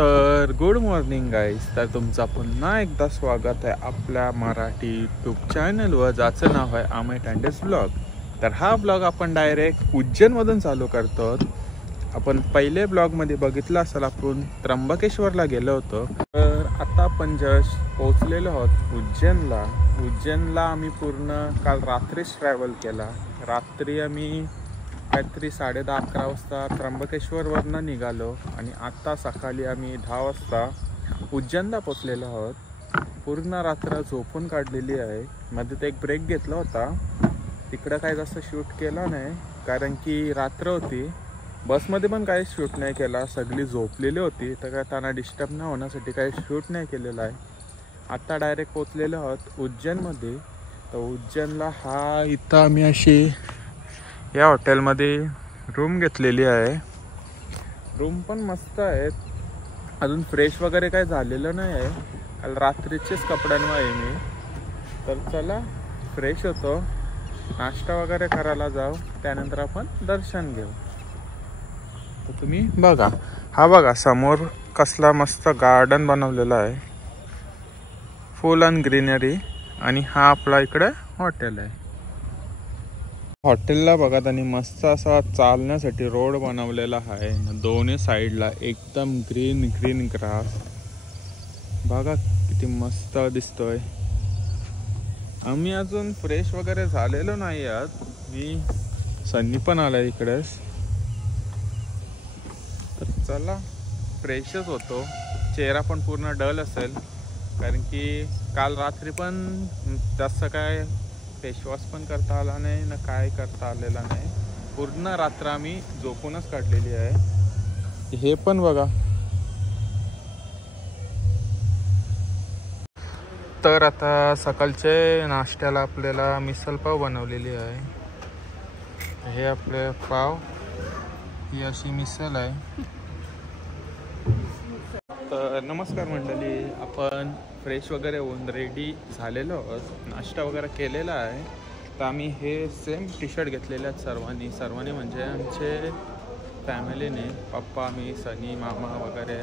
तर good morning guys. तर तुमचा पुन्हा एकदा स्वागत आहे आपल्या मराठी यूट्यूब चॅनलवर, ज्याचं नाव आहे आमेट अँडेस ब्लॉग. तर हा ब्लॉग आपण डायरेक्ट उज्जैनमधून चालू करतो. आपण पहिले ब्लॉगमध्ये बघितलं असेल, आपण त्र्यंबकेश्वरला गेलो होतो. तर आता आपण जस्ट पोचलेलो आहोत उज्जैनला. उज्जैनला आम्ही पूर्ण काल रात्रीच ट्रॅव्हल केला. रात्री आम्ही काहीतरी 10:30-11 वाजता त्र्यंबकेश्वरवरनं निघालो आणि आत्ता सकाळी आम्ही 10 वाजता उज्जैनला पोचलेलो आहोत. पूर्ण रात्र झोपून काढलेली आहे. मध्ये एक ब्रेक घेतला होता. तिकडं काही जास्त शूट केला नाही, कारण की रात्र होती. बसमध्ये पण काही शूट नाही केला, सगळी झोपलेली होती. तर काय त्यांना डिस्टर्ब न होण्यासाठी काही शूट नाही केलेलं आहे. आत्ता डायरेक्ट पोचलेलो आहोत उज्जैनमध्ये. तर उज्जैनला इथं आम्ही अशी या हॉटेलमध्ये रूम घेतलेली आहे. रूम पण मस्त आहेत. अजून फ्रेश वगैरे काय झालेलं नाही आहे, काल रात्रीचेच कपड्यांवर आहे मी. तर चला फ्रेश होतो, नाश्ता वगैरे करायला जाऊ, त्यानंतर आपण दर्शन घेऊ. तर तुम्ही बघा, हा बघा समोर कसला मस्त गार्डन बनवलेला आहे, फुल अँड ग्रीनरी. आणि हा आपला इकडे हॉटेल आहे. हॉटेलला बघा त्यांनी मस्त असा चालण्यासाठी रोड बनवलेला आहे. दोन्ही साईडला एकदम ग्रीन ग्रीन ग्रास. बघा किती मस्त दिसतोय. आम्ही अजून फ्रेश वगैरे झालेलो नाही आहात. मी सन्नी पण आलाय इकडेच. तर चला फ्रेशच होतो. चेहरा पण पूर्ण डल असेल, कारण की काल रात्री पण जास्त काय फेसवॉश पण करता आला नाही ना, काय करता आलेला नाही. पूर्ण रात्र आम्ही झोपूनच काढलेली आहे. हे पण बघा. तर आता सकाळचे नाश्त्याला आपल्याला मिसल पाव बनवलेली आहे. हे आपले पाव, ही अशी मिसल आहे. तर नमस्कार मंडळी, आपण फ्रेश वगैरे होऊन रेडी झालेलो आहोत. नाश्ता वगैरे केलेला आहे. तर आम्ही हे सेम टी शर्ट घेतलेले आहेत सर्वांनी म्हणजे आमचे फॅमिलीने, पप्पा, मी, सनी, मामा वगैरे,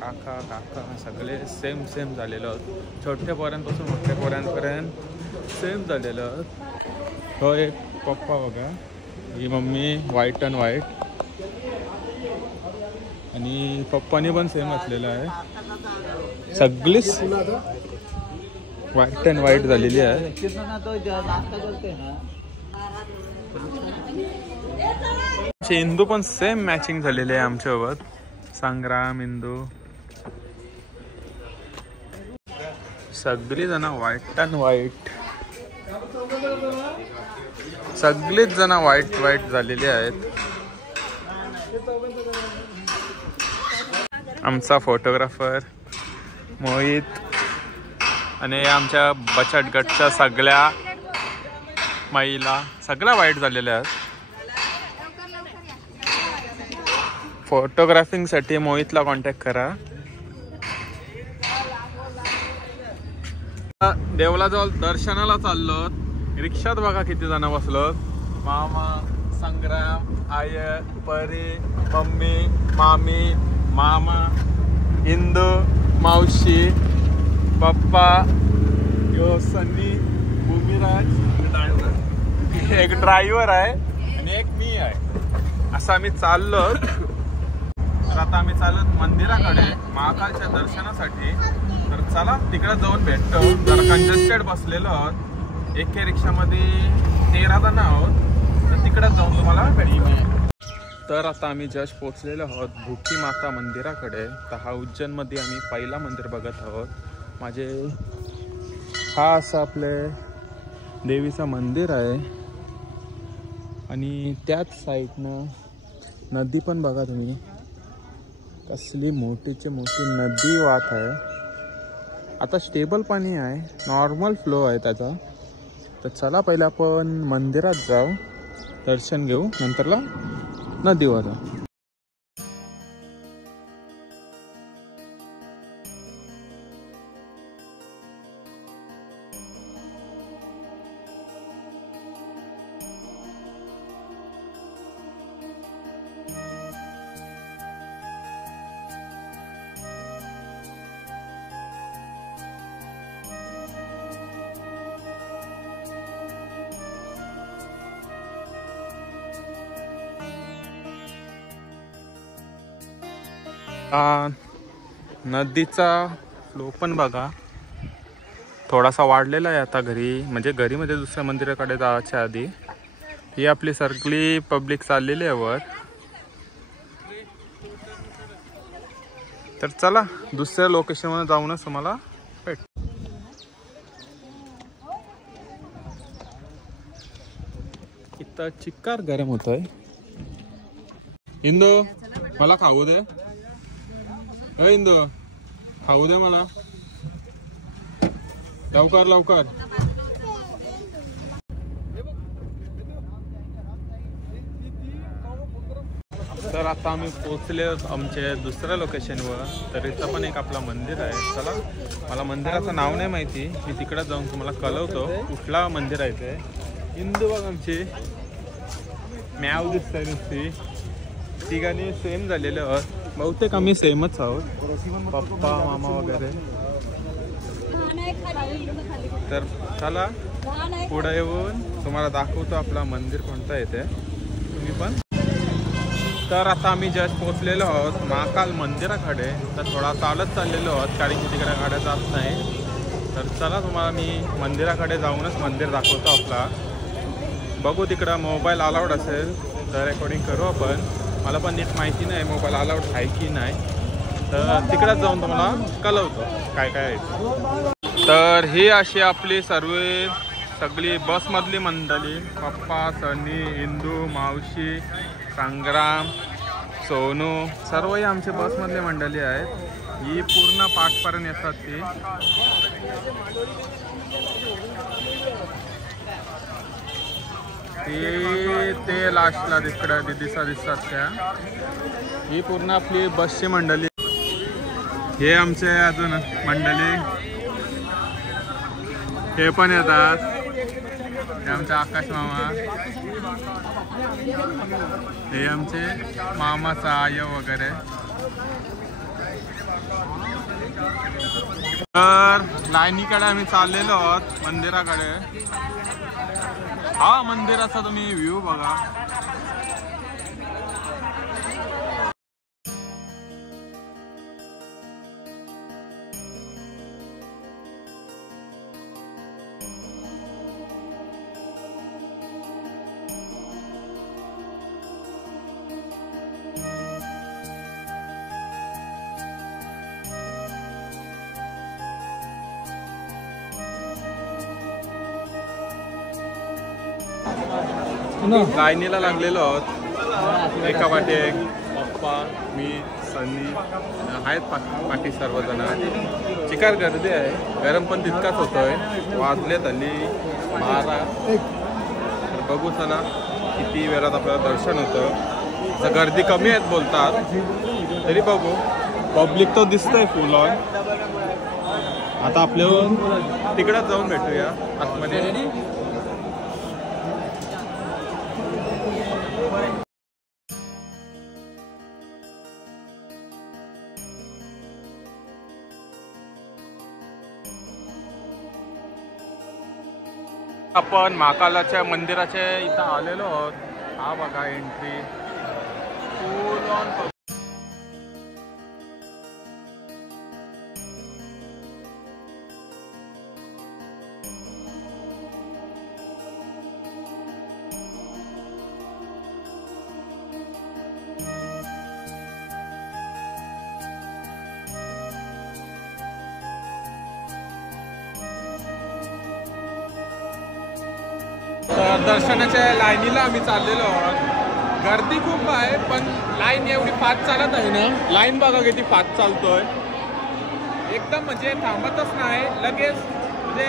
काका सगळे सेम झालेलो आहोत. छोट्या पोरांपासून मोठ्या पोरांपर्यंत सेम झालेलो आहोत. तो एक पप्पा बघा, ही मम्मी व्हाईट अँड व्हाईट, आणि पप्पानी पण सेम असलेलं आहे. सगळीच व्हाईट अँड व्हाईट झालेली आहे. इंदू पण सेम मॅचिंग झालेले आहे आमच्यासोबत. संग्राम, इंदू, सगळी जण व्हाईट अँड व्हाईट, सगळीच जण व्हाईट झालेली आहेत. आमचा फोटोग्राफर मोहित आणि आमच्या बचत गटच्या सगळ्या महिला सगळ्या वाईट झालेल्या आहेत. फोटोग्राफिंगसाठी मोहितला कॉन्टॅक्ट करा. देवळाजवळ दर्शनाला चाललो. रिक्षात बघा किती जण बसलो. मामा, संग्राम, आय, परी, मम्मी, मामी, मामा, इंदू, मावशी, पप्पा, यो सन्नी, भूमिराज, ड्रायव्हर, एक ड्रायव्हर आहे आणि एक मी आहे. असं आम्ही चाललो. तर आता आम्ही चालत मंदिराकडे महाकालच्या दर्शनासाठी. तर चला तिकडे जाऊन भेटतो. जरा कंजेस्टेड बसलेलो आहोत. एके रिक्षामध्ये 13 जण आहोत. तर तिकडे जाऊन तुम्हाला भेटतो. तर आता आम्ही जस्ट पोचलेलो आहोत भुकी माता मंदिराकडे. तर हा उज्जैनमध्ये आम्ही पहिला मंदिर बघत आहोत. हा असं आपले देवीचं मंदिर आहे. आणि त्याच साईडनं नदी पण बघा तुम्ही, कसली मोठीची मोठी नदी वाहत आहे. आता स्टेबल पाणी आहे, नॉर्मल फ्लो आहे त्याचा. तर चला पहिला आपण मंदिरात जाऊ, दर्शन घेऊ, नंतरला नदीवर जाऊ. नदीचा फ्लो पण बघा थोडासा वाढलेला आहे आता घरी म्हणजे दुसऱ्या मंदिराकडे जायच्या आधी ही आपली सगळी पब्लिक चाललेली आहे वर. तर चला दुसऱ्या लोकेशनवर जाऊनच तुम्हाला भेट. इथं चिक्कार गरम होतोय. इंदू मला खाऊ दे. इंदू खाऊ दे मला लवकर लवकर. तर आता आम्ही पोहोचले आमच्या दुसऱ्या लोकेशनवर. तर इथं पण एक आपला मंदिर आहे. चला मला मंदिराचं नाव नाही माहिती, मी तिकडे जाऊन तुम्हाला कळवतो कुठला मंदिर आहे ते. हिंदू बघ आमची मॅव दिसतंय नुसती. तिघांनी सेम झालेले आहोत बहुतेक. आम्ही सेमच आहोत पप्पा मामा वगैरे. तर चला पुढे येऊन तुम्हाला दाखवतो आपला मंदिर कोणतं आहे ते तुम्ही पण. तर आता आम्ही जस्ट पोहोचलेलो आहोत महाकाल मंदिराकडे. तर थोडा चालत चाललेलो आहोत कारण की तिकडे गाड्या जात नाही. तर चला तुम्हाला मी मंदिराकडे जाऊनच मंदिर दाखवतो आपला. बघू तिकडं मोबाईल अलाउड असेल तर रेकॉर्डिंग करू आपण. मला पण नीट माहिती नाही मोबाईल अलाउड आहे की नाही. तर तिकडंच जाऊन तुम्हाला कळवतो काय काय आहे. तर ही अशी आपली सगळी बसमधली मंडळी. पप्पा सनी इंदू मावशी संग्राम सोनू सर्वही आमची बसमधली मंडळी आहेत. ही पूर्ण पाठपर्यंत येतात ती. ते लास्टला तिकडं दिसतात त्या. ही पूर्ण आपली बसची मंडळी. हे आमचे अजून मंडळी हे पण येतात. हे आमचे आकाश मामा, हे आमचे मामाचा आय वगैरे. तर लाईनीकडे आम्ही चाललेलो आहोत मंदिराकडे. हा मंदिराचा तुम्ही व्ह्यू बघा. लाईनीला लागलेलो आहोत एका पाठी एक. पप्पा मी सनी आहेत पाठी सर्वजण. चिकार गर्दी आहे. गरम पण तितकाच होतोय. वाजलेत हल्ली 12. तर बघू चला किती वेळात आपल्याला दर्शन होतं. तर गर्दी कमी आहेत बोलतात तरी बघू. पब्लिक तो दिसतंय फुल ऑन. आता आपल्या तिकडंच जाऊन भेटूया आतमध्ये. आपण महाकालाच्या मंदिराच्या इथं आलेलो आहोत. हा बघा एंट्री फुल ऑन. दर्शनाच्या लाईनीला आम्ही चाललेलो आहोत. गर्दी खूप आहे पण लाईन एवढी फास्ट चालत आहे ना. लाईन बघा किती फास्ट चालतोय. एकदम म्हणजे थांबतच नाही. लगेच म्हणजे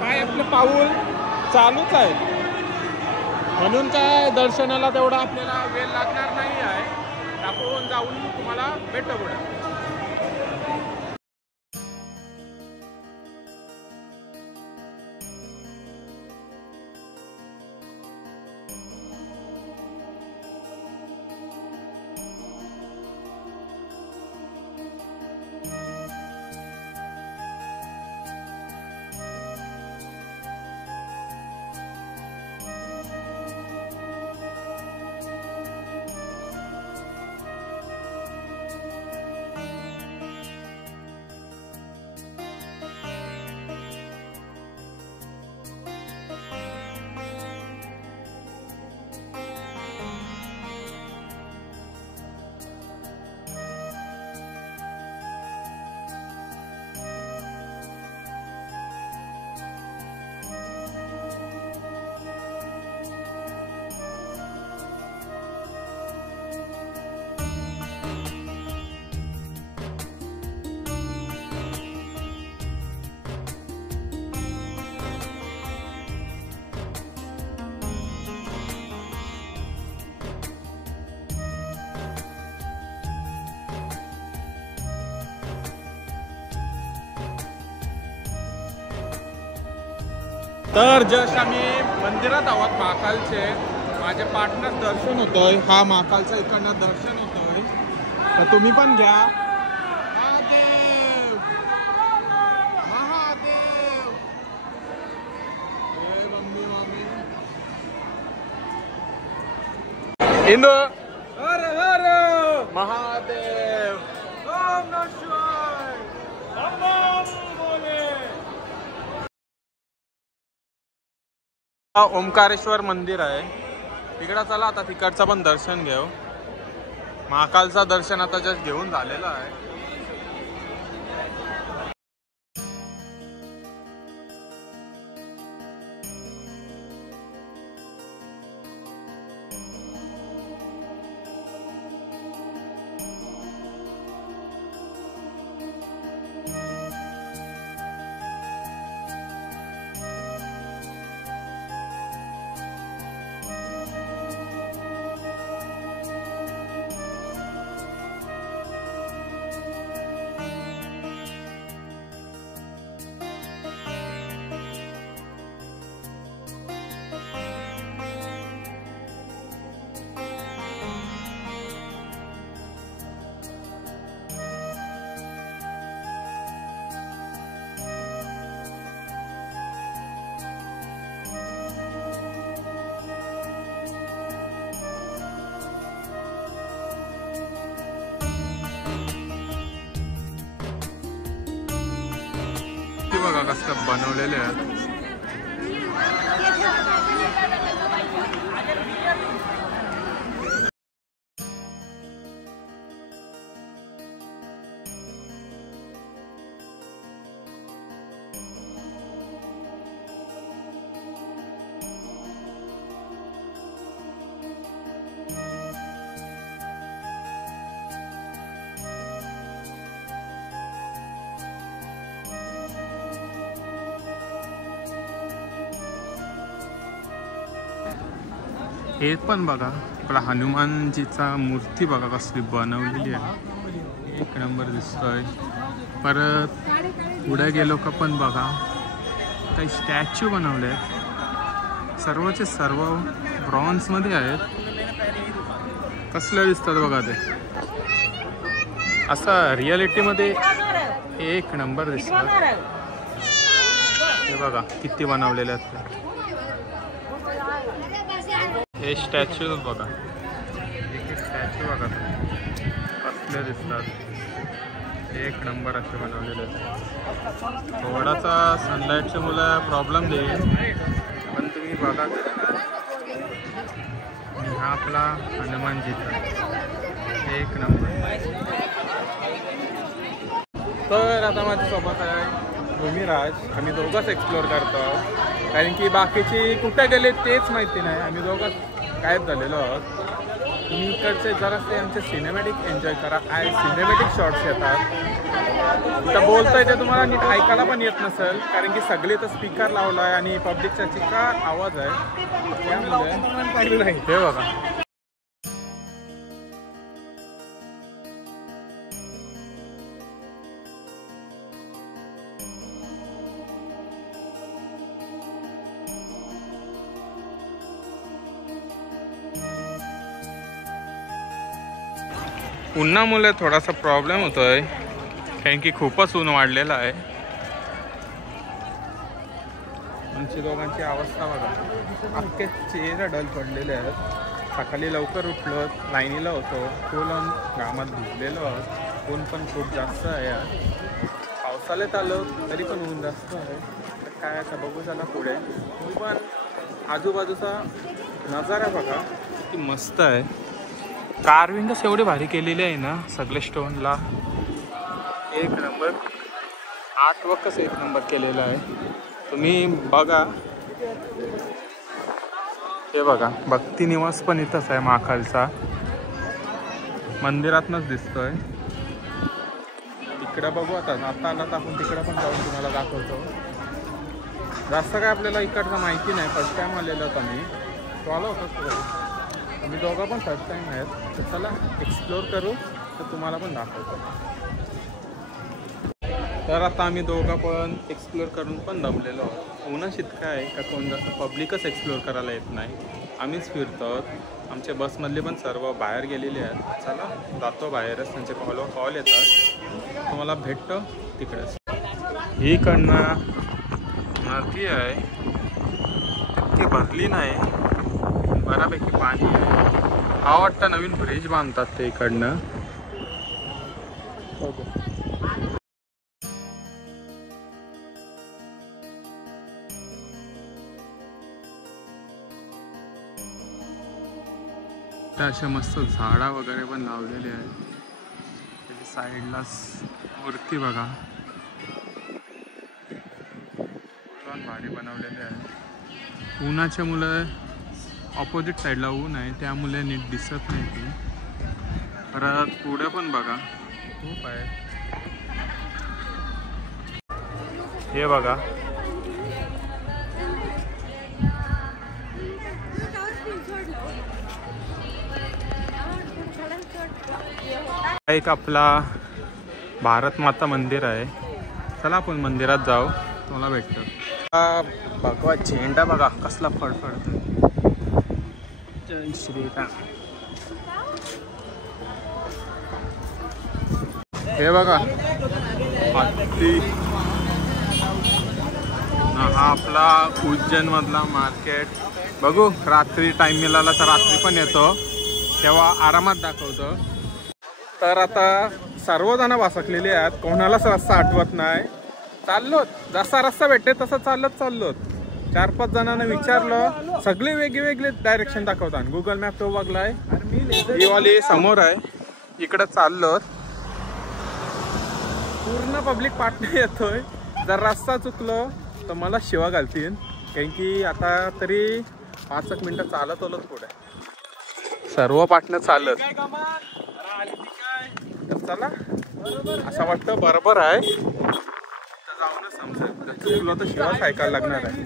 काय आपलं पाऊल चालूच आहे. म्हणून काय दर्शनाला तेवढा आपल्याला वेळ लागणार नाही आहे. आपण जाऊन तुम्हाला भेटू पुढे. तर जस्ट आम्ही मंदिरात आहोत महाकालचे. माझे पार्टनर दर्शन होतोय. हा महाकालचा इकडनं दर्शन होतोय. तर तुम्ही पण घ्या. महादेव महादेव मम्मी मम्मी इंदू हर हर महादेव ओम नमः शिवाय ओमकारेश्वर मंदिर आहे तिकडं. चला आता तिकडचं पण दर्शन घेऊ. महाकालचं दर्शन आता जस्ट घेऊन झालेलं आहे. बघा कसं बनवलेले आहेत. हे पण बघा आपला हनुमानजीचा मूर्ती बघा कसली बनवलेली आहे. एक नंबर दिसतोय. परत पुढे गेलो का पण बघा काही स्टॅच्यू बनवले आहेत. सर्वचे सर्व ब्रॉन्झमध्ये आहेत. कसले दिसतात बघा ते. असं रियालिटीमध्ये एक नंबर दिसतात. हे बघा किती बनवलेले आहेत. हे स्टॅच्यू बघा. एक स्टॅच्यू बघा कसले दिसतात. एक नंबर असे बनवलेले आहेत. थोडासा सनलाईटच्या मुला प्रॉब्लेम देईल पण तुम्ही बघा. हा आपला हनुमानजीचा एक नंबर. तर आता माझ्यासोबत आहे भूमिराज. आम्ही दोघंच एक्सप्लोअर करतो कारण की बाकीची कुठे गेले तेच माहिती नाही. आम्ही दोघंच गायब झालेलो आहोत. तुम्ही इकडचे जरासे आमचे सिनेमॅटिक एन्जॉय करा. काय सिनेमॅटिक शॉट्स येतात. तर बोलताय ते तुम्हाला नीट ऐकायला पण येत नसेल कारण की सगळे तर स्पीकर लावला आहे आणि पब्लिकचा चिकार आवाज आहे त्यामुळे हे बघा. उन्हामुळे थोडासा प्रॉब्लेम होतोय कारण की खूपच ऊन वाढलेलं आहे. आमची दोघांची अवस्था बघा. अख्खे चेहरे डल पडलेले आहेत. सकाळी लवकर उठलो लाईनीला होतो. फुल घामात भिजलेलो आहोत. ऊन पण खूप जास्त आहे यार. पावसाळ्यात आलो तरी पण ऊन जास्त आहे. तर काय आता बघू झाला पुढे. तुम्ही पण आजूबाजूचा नजारा बघा किती मस्त आहे. कार्विंगच एवढी भारी केलेली आहे ना सगळे स्टोनला. एक नंबर. आर्टवर्कच एक नंबर केलेला आहे. तुम्ही बघा. हे बघा भक्ती निवास पण इथंच आहे महाकालचा. मंदिरातनंच दिसतोय. तिकडं बघू आता आला तर आपण तिकडं पण जाऊन तुम्हाला दाखवतो. जास्त काय आपल्याला इकडचं माहिती नाही. फर्स्ट टाइम आलेलो होतो मी. तो आलो होतो. आम्ही दोघं पण फर्स्ट टाइम आहेत. तर चला एक्सप्लोअर करू. तर तुम्हाला पण दाखवतो. तर आता आम्ही दोघं पण एक्सप्लोअर करून पण दमलेलो आहोत. उन्हाच इतकं आहे का कोण जास्त पब्लिकच एक्सप्लोअर करायला येत नाही. आम्हीच फिरतो. आमच्या बसमधले पण सर्व बाहेर गेलेले आहेत. चला जातो बाहेरच, त्यांचे कॉल येतात. तुम्हाला भेटतो तिकडेच. इकडनं नदी आहे, तितकी भरली नाही, बऱ्यापैकी पाणी आहे. हा वाटतं नवीन ब्रिज बांधतात ते इकडनं. त्या अशा मस्त झाडा वगैरे पण लावलेले आहेत. त्याच्या साईडला मूर्ती बघा, भारी बनवलेले आहे. उन्हाच्या मुलं ऑपोजिट साईडला ऊन आहे, त्यामुळे नीट दिसत नाही ती. परत पुढे पण बघा खूप आहे. हे बघा एक आपला भारत माता मंदिर आहे. चला आपण मंदिरात जाऊ, तुम्हाला भेटतं. भगवा झेंडा बघा कसला फडफडतो. जय श्रीराम. हे बघा हत्ती. हा आपला उज्जैन मधला मार्केट. बघू रात्री टाइम मिळाला तर रात्री पण येतो, तेव्हा आरामात दाखवतो. तर आता सर्वजण वासकलेले आहेत, कोणालाच रस्ता आठवत नाही. चाललोत जसा रस्ता भेटते तसं चाललोत. 4-5 जणांना विचारलं, सगळे वेगवेगळे डायरेक्शन दाखवतात. गुगल मॅप तो बघलाय. ही वाली समोर आहे, इकडे चाललोत. पूर्ण पब्लिक पार्टने येतोय. जर रस्ता चुकलो तर मला शिवा घालतील, कारण की आता तरी 5 मिनिटं चालत आलो पुढे. सर्व पार्टनर चालत. तर चला, असं वाटतं बरोबर आहे तर जाऊनच समजेल. चुकलो तर शिवाच ऐकायला लागणार आहे.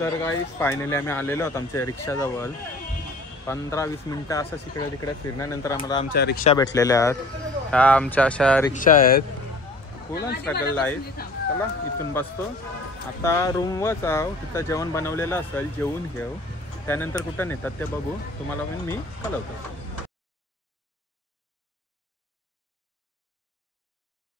तर गाईस फायनली आम्ही आलेलो आहोत आमच्या रिक्षाजवळ. 15-20 मिनटं असं इकडे तिकडे फिरण्यानंतर आम्हाला आमच्या रिक्षा भेटलेल्या आहेत. ह्या आमच्या अशा रिक्षा आहेत. फुल स्ट्रगल लाईफ. चला इथून बसतो. आता रूमवर जाऊ, तिथं जेवण बनवलेलं असेल, जेवून घेऊ. त्यानंतर कुठं नेतात ते बघू, तुम्हाला मी कळवतो.